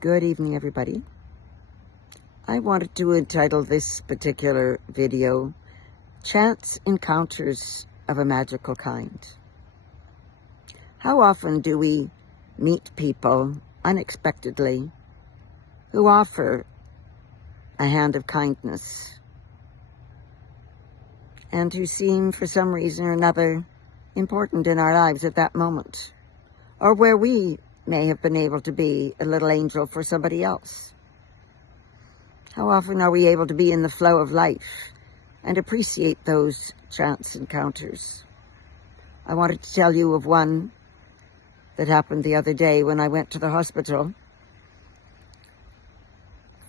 Good evening, everybody. I wanted to entitle this particular video, Chance Encounters of a Magical Kind. How often do we meet people unexpectedly who offer a hand of kindness and who seem, for some reason or another, important in our lives at that moment, or where we may have been able to be a little angel for somebody else? How often are we able to be in the flow of life and appreciate those chance encounters? I wanted to tell you of one that happened the other day when I went to the hospital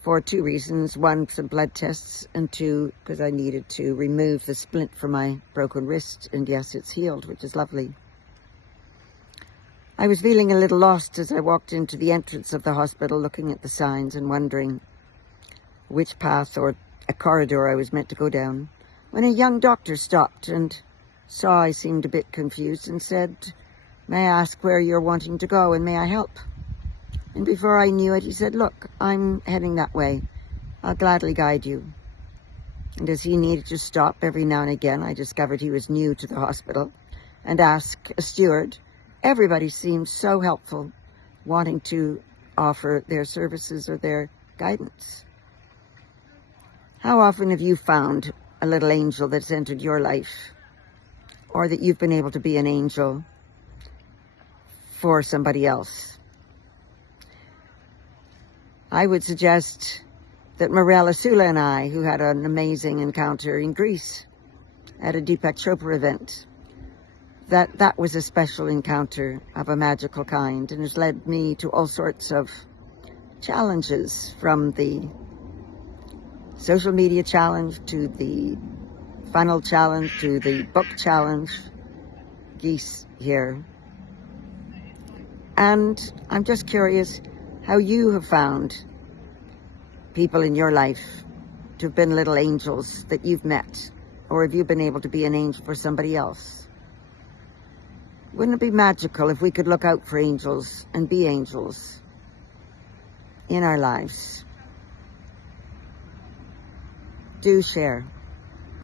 for two reasons. One, some blood tests, and two, because I needed to remove the splint from my broken wrist, and yes, it's healed, which is lovely. I was feeling a little lost as I walked into the entrance of the hospital, looking at the signs and wondering which path or a corridor I was meant to go down, when a young doctor stopped and saw I seemed a bit confused and said, "May I ask where you're wanting to go, and may I help?" And before I knew it, he said, "Look, I'm heading that way. I'll gladly guide you." And as he needed to stop every now and again, I discovered he was new to the hospital, and asked a steward. Everybody seemed so helpful, wanting to offer their services or their guidance. How often have you found a little angel that's entered your life, or that you've been able to be an angel for somebody else? I would suggest that Morella Sula and I, who had an amazing encounter in Greece at a Deepak Chopra event, that was a special encounter of a magical kind, and has led me to all sorts of challenges, from the social media challenge to the funnel challenge to the book challenge, geese here. And I'm just curious how you have found people in your life to have been little angels that you've met, or have you been able to be an angel for somebody else? Wouldn't it be magical if we could look out for angels and be angels in our lives? Do share.